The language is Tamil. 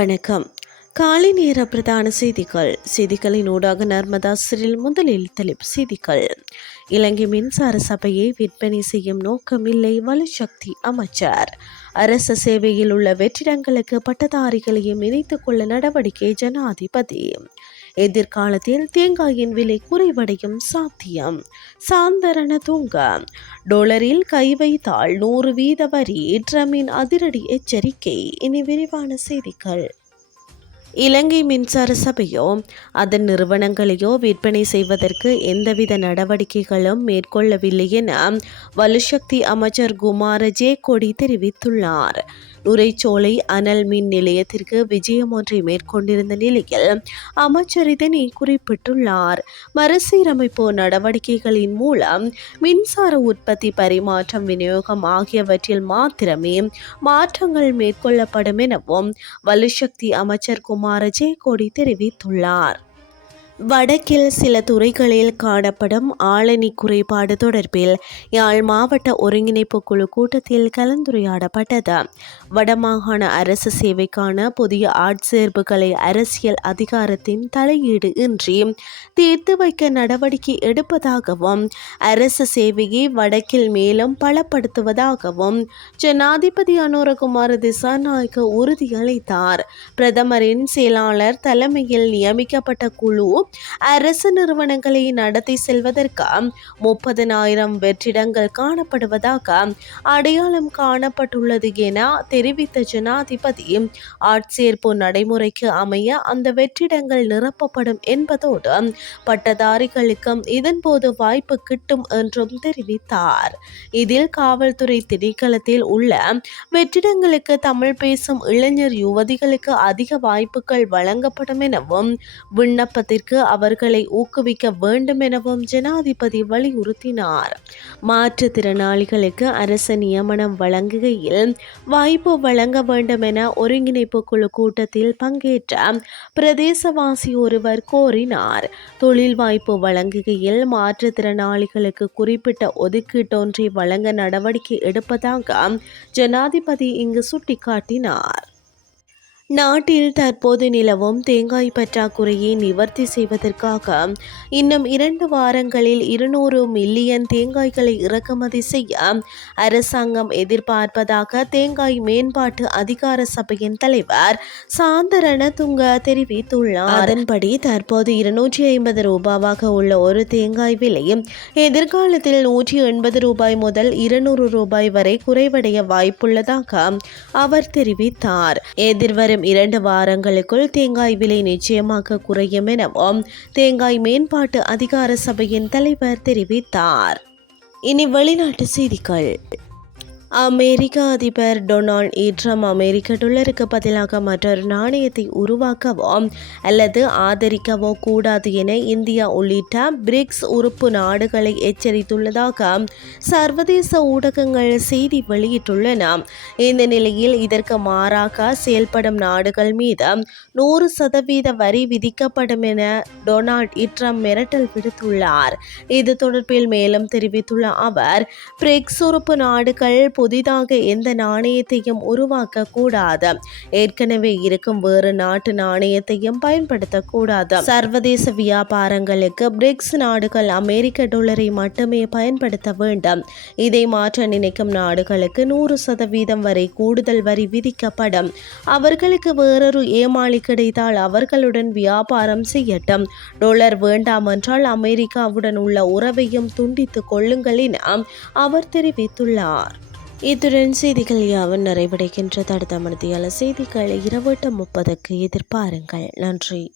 வணக்கம். காலை நேர பிரதான செய்திகள். செய்திகளின் ஊடாக நர்மதா சிறில் முதலில் தலைப்பு செய்திகள். இலங்கை மின்சார சபையை விற்பனை செய்யும் நோக்கமில்லை வலுசக்தி அமைச்சர். அரச சேவையில் உள்ள வெற்றிடங்களுக்கு பட்டதாரிகளையும் இணைத்துக் கொள்ள நடவடிக்கை ஜனாதிபதி. எதிர்காலத்தில் தேங்காயின் விலை குறைவடையும் சாத்தியம். சாந்தரண தூங்க. டொலரில் கை வைத்தால் நூறு வீத வரி. ட்ரமின் அதிரடி எச்சரிக்கை. இனி விரிவான செய்திகள். இலங்கை மின்சார சபையோ அதன் நிறுவனங்களையோ விற்பனை செய்வதற்கு எந்தவித நடவடிக்கைகளும் மேற்கொள்ளவில்லை என வலுசக்தி அமைச்சர் குமார ஜே கொடி தெரிவித்துள்ளார். நுரைச்சோலை அனல் மின் நிலையத்திற்கு விஜயம் ஒன்றை மேற்கொண்டிருந்த நிலையில் அமைச்சர் இதனை குறிப்பிட்டுள்ளார். மறுசீரமைப்பு நடவடிக்கைகளின் மூலம் மின்சார உற்பத்தி பரிமாற்றம் விநியோகம் ஆகியவற்றில் மாத்திரமே மாற்றங்கள் மேற்கொள்ளப்படும் எனவும் வலுசக்தி அமைச்சர் குமார ஜெயக்கொடி தெரிவித்துள்ளார். வடக்கில் சில துறைகளில் காணப்படும் ஆளணி குறைபாடு தொடர்பில் யாழ் மாவட்ட ஒருங்கிணைப்பு குழு கூட்டத்தில் கலந்துரையாடப்பட்டது. வடமாகாண அரசு சேவைக்கான புதிய ஆட்சேர்ப்புகளை அரசியல் அதிகாரத்தின் தலையீடு இன்றி தீர்த்து வைக்க நடவடிக்கை எடுப்பதாகவும் அரசு சேவையை வடக்கில் மேலும் பலப்படுத்துவதாகவும் ஜனாதிபதி அனுரகுமார் திசாநாயக்க உறுதியளித்தார். பிரதமரின் செயலாளர் தலைமையில் நியமிக்கப்பட்ட குழு அரசு நிறுவனங்களை நடத்தி செல்வதற்கு முப்பதனாயிரம் வெற்றிடங்கள் காணப்படுவதாக அடையாளம் காணப்பட்டுள்ளது என தெரிவித்த ஜனாதிபதி ஆட்சேர்ப்பு நடைமுறைக்கு அமைய அந்த வெற்றிடங்கள் நிரப்பப்படும் என்பதோடு பட்டதாரிகளுக்கும் இதன்போது வாய்ப்பு கிட்டும் என்றும் தெரிவித்தார். இதில் காவல்துறை திணைக்களத்தில் உள்ள வெற்றிடங்களுக்கு தமிழ் பேசும் இளைஞர் யுவதிகளுக்கு அதிக வாய்ப்புகள் வழங்கப்படும் எனவும் விண்ணப்பத்திற்கு அவர்களை ஊக்குவிக்க வேண்டும் எனவும் ஜனாதிபதி வலியுறுத்தினார். மாற்றுத்திறனாளிகளுக்கு அரசு நியமனம் வழங்குகையில் வாய்ப்பு வழங்க வேண்டும் என ஒருங்கிணைப்பு குழு கூட்டத்தில் பங்கேற்ற பிரதேசவாசி ஒருவர் கோரினார். தொழில் வாய்ப்பு வழங்குகையில் மாற்றுத்திறனாளிகளுக்கு குறிப்பிட்ட ஒதுக்கீட்டொன்றை வழங்க நடவடிக்கை எடுப்பதாக ஜனாதிபதி இங்கு சுட்டிக்காட்டினார். நாட்டில் தற்போது நிலவும் தேங்காய் பற்றாக்குறையை நிவர்த்தி செய்வதற்காக இன்னும் இரண்டு வாரங்களில் இருநூறு மில்லியன் தேங்காய்களை இறக்குமதி செய்ய அரசாங்கம் எதிர்பார்ப்பதாக தேங்காய் மேம்பாட்டு அதிகார சபையின் தலைவர் சாந்தரண துங்க தெரிவித்துள்ளார். அதன்படி தற்போது இருநூற்றி ஐம்பது ரூபாவாக உள்ள ஒரு தேங்காய் விலை எதிர்காலத்தில் நூற்றி எண்பது ரூபாய் முதல் இருநூறு ரூபாய் வரை குறைவடைய வாய்ப்புள்ளதாக அவர் தெரிவித்தார். எதிர்வரும் இன்னும் இரண்டு வாரங்களுக்குள் தேங்காய் விலை நிச்சயமாக குறையும் எனவும் தேங்காய் மேம்பாட்டு அதிகார சபையின் தலைவர் தெரிவித்தார். இனி வெளிநாட்டு செய்திகள். அமெரிக்க அதிபர் டொனால்ட் ட்ரம்ப் அமெரிக்க டாலருக்கு பதிலாக மற்றொரு நாணயத்தை உருவாக்கவோ அல்லது ஆதரிக்கவோ கூடாது என இந்தியா உள்ளிட்ட பிரிக்ஸ் உறுப்பு நாடுகளை எச்சரித்துள்ளதாக சர்வதேச ஊடகங்கள் செய்தி வெளியிட்டுள்ளன. இந்த நிலையில் இதற்கு மாறாக செயல்படும் நாடுகள் மீது நூறு சதவீத வரி விதிக்கப்படும் என டொனால்ட் ட்ரம்ப் மிரட்டல் விடுத்துள்ளார். இது தொடர்பில் மேலும் தெரிவித்துள்ள அவர் பிரிக்ஸ் உறுப்பு நாடுகள் புதிதாக எந்த நாணயத்தையும் உருவாக்க கூடாது ஏற்கனவே இருக்கும் வேறு நாட்டு நாணயத்தையும் பயன்படுத்தக்கூடாது. சர்வதேச வியாபாரங்களுக்கு பிரிக்ஸ் நாடுகள் அமெரிக்க டாலரை மட்டுமே பயன்படுத்த வேண்டும். இதை மாற்ற நினைக்கும் நாடுகளுக்கு நூறு சதவீதம் வரை கூடுதல் வரி விதிக்கப்படும். அவர்களுக்கு வேறொரு ஏமாளி கிடைத்தால் அவர்களுடன் வியாபாரம் செய்யட்டும். டொலர் வேண்டாம் என்றால் அமெரிக்காவுடன் உள்ள உறவையும் துண்டித்துக் கொள்ளுங்கள் என அவர் தெரிவித்துள்ளார். இத்துடன் செய்திகள் யாவும் நிறைவடைகின்றது. அடுத்த மனதியால செய்திகள் இரவு முப்பதுக்கு எதிர்பாருங்கள். நன்றி.